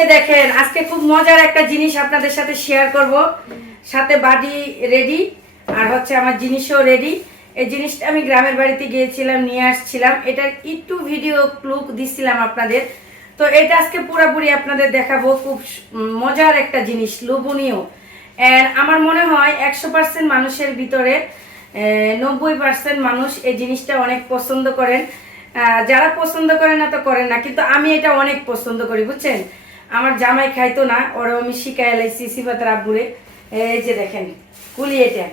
যে দেখেন, আজকে খুব মজার একটা জিনিস আপনাদের সাথে শেয়ার করব। সাথে বাড়ি রেডি আর হচ্ছে আমার জিনিসও রেডি এই জিনিসটা আমি গ্রামের বাড়িতে গিয়েছিলাম, নিয়ে আসছিলাম। এটার একটু ভিডিও ক্লুক দিছিলাম আপনাদের। তো এটা আজকে পুরোপুরি আপনাদের দেখাবো। খুব মজার একটা জিনিস, লোভনীয়। And আমার মনে হয় একশো পার্সেন্ট মানুষের ভিতরে নব্বই পার্সেন্ট মানুষ এই জিনিসটা অনেক পছন্দ করেন। যারা পছন্দ করে না তো করেন না, কিন্তু আমি এটা অনেক পছন্দ করি, বুঝছেন? আমার জামাই খাইতো না ওরা আমি শিখাই এলাইছি সিফাতের আব্বুরে। এই যে দেখেন, কুলি এটা।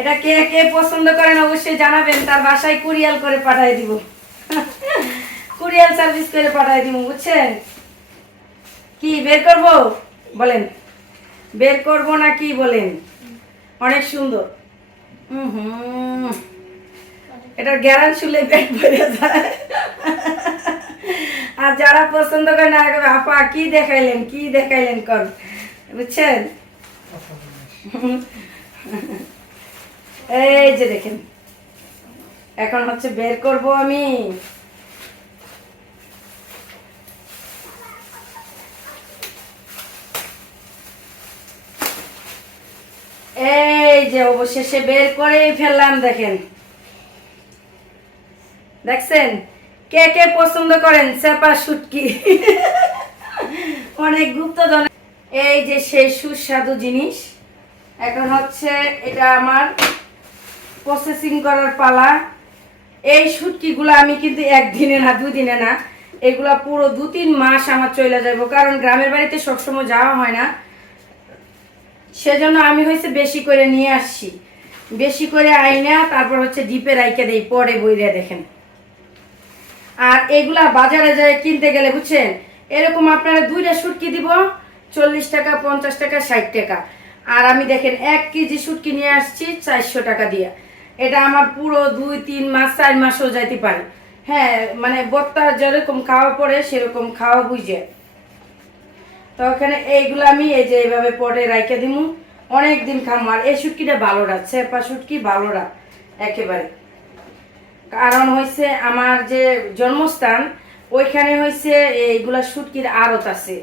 এটা কে কে পছন্দ করেন অবশ্যই জানাবেন, তার বাসায় কুরিয়াল করে পাঠিয়ে দিব। কুরিয়াল সার্ভিস করে পাঠিয়ে দিব, বুঝছেন? কি, বের করব? বলেন। বের করব না কি বলেন? অনেক সুন্দর। হুম হুম। এটার গ্যারান শুলে পেট ভরে যায়। আর যারা পছন্দ করে না আপা, কি দেখাইলেন কি দেখাইলেন কর বুঝছেন? এই যে দেখেন, এখন হচ্ছে বের করব আমি। এই যে অবশেষে বের করে ফেললাম, দেখেন। দেখছেন? কে কে পছন্দ করেন? চেপা শুটকি অনেক গুপ্তধন এই যে সেই সুস্বাদু জিনিস। এখন হচ্ছে এটা আমার প্রসেসিং করার পালা। এই শুটকিগুলো আমি কিন্তু একদিনে না দুই দিনে না। এগুলা পুরো দু তিন মাস আমার চলে যাব কারণ গ্রামের বাড়িতে সবসময় যাওয়া হয় না। সেজন্য আমি হয়েছে বেশি করে নিয়ে আসছি। বেশি করে আইনা, তারপর হচ্ছে ডিপে রাইকে দেই, পরে বইরে দেখেন। আর এগুলা বাজারে যায় কিনতে গেলে, বুঝছেন? এরকম আপনারা দুইটা শুটকি দিব, চল্লিশ টাকা, পঞ্চাশ টাকা, ষাট টাকা। আর আমি দেখেন, এক কেজি শুটকি নিয়ে আসছি চারশো টাকা দিয়ে। এটা আমার পুরো দুই, তিন মাস, চার মাসও যাইতে পারে। হ্যাঁ মানে বত্তা যেরকম খাওয়া পড়ে, সেরকম খাওয়া বুঝে। তো ওখানে এইগুলো আমি এই যে এইভাবে পরে রাইখে দিমু। অনেক দিন খামো, আর এই শুটকিটা ভালোরা চেপা শুটকি ভালোরা একেবারে। কারণ হয়েছে আমার যে জন্মস্থান, ওইখানে হয়েছে এইগুলা শুটকির আড়ত আছে।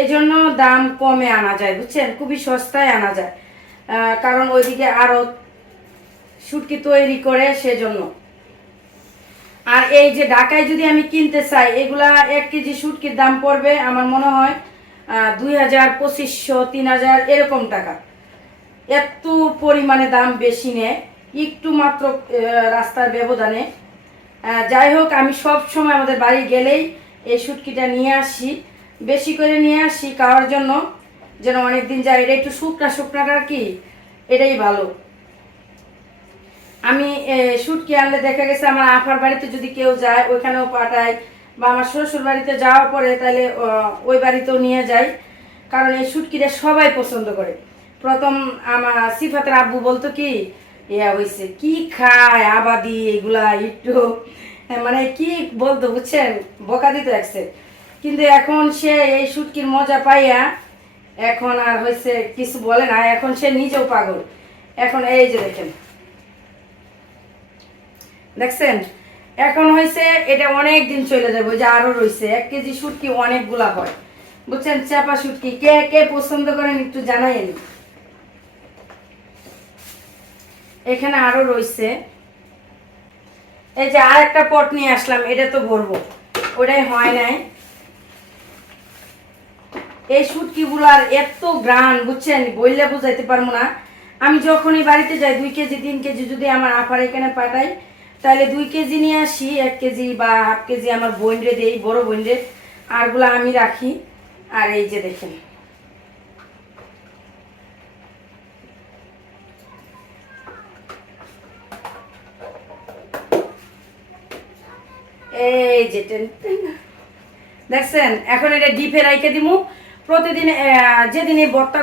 এজন্য দাম কমে আনা যায়, বুঝছেন? খুবই সস্তায় আনা যায়। কারণ ওইদিকে আড়ত শুটকি তৈরি করে সেজন্য। আর এই যে ঢাকায় যদি আমি কিনতে চাই, এগুলা এক কেজি শুটকির দাম পড়বে আমার মনে হয় দুই হাজার, পঁচিশশো, তিন হাজার, এরকম টাকা। এত পরিমাণে দাম বেশি নেয়। একটু মাত্র রাস্তার ব্যবধানে। যাই হোক আমি সব সময় আমাদের বাড়ি গেলেই এই শুটকিটা নিয়ে আসি। বেশি করে নিয়ে আসি খাওয়ার জন্য যেন অনেক দিন যায়। এটা একটু শুকনা শুকনাটা কি এটাই ভালো। আমি এ, শুটকি আনলে দেখা গেছে আমার আফার বাড়িতে যদি কেউ যায় ওইখানেও পাঠায়। বা আমার শ্বশুর বাড়িতে যাওয়ার পরে তাহলে ওই বাড়িতেও নিয়ে যাই। কারণ এই শুটকিটা সবাই পছন্দ করে। প্রথম আমার সিফাতের আব্বু বলতো কি ইয়া হয়েছে কি খায় আবাদি এগুলা একটু হ্যাঁ, মানে কি বলতো বুঝছেন? দিত একসে কিন্তু এখন সে এই শুটকির মজা পাইয়া এখন আর হয়েছে কিছু বলে না এখন সে নিজেও পাগল। এখন এই যে দেখেন। দেখছেন? এখন হয়েছে এটা অনেক দিন চলে যাবে যে আরও রয়েছে এক কেজি শুটকি অনেকগুলা হয়। বুঝছেন? চাপা শুটকি কে কে পছন্দ করেন একটু জানাইন এখানে আরও রয়েছে। এই যে আর একটা পট নিয়ে আসলাম, এটা তো ভরবো। ওটাই হয় নাই। এই শুটকিগুলার এত গ্রান, বুঝছেন? বললে বুঝাইতে পারব না। আমি যখনই বাড়িতে যাই, দুই কেজি, তিন কেজি যদি আমার আপার এখানে পাঠাই, তাহলে দুই কেজি নিয়ে আসি, এক কেজি বা হাফ কেজি আমার বোনরে দেই, বড় বোনরে। আরগুলো আমি রাখি। আর এই যে দেখেন এই যে। দেখছেন? এখন এটা ডিপে রাইখে দিমু। প্রতিদিন বর্তা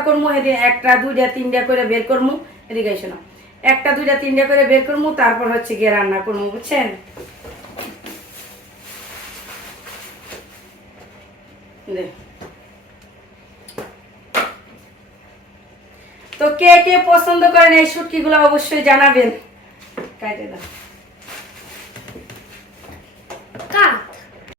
একটা, দুইটা, তিনটা করে বের এদিকে এসো না। একটা, দুইটা, তিনটা করে বের তারপর হচ্ছে গিয়ে রান্না বুঝছেন? তো কে কে পছন্দ করেন এই শুটকিগুলো অবশ্যই জানাবেন। দাও।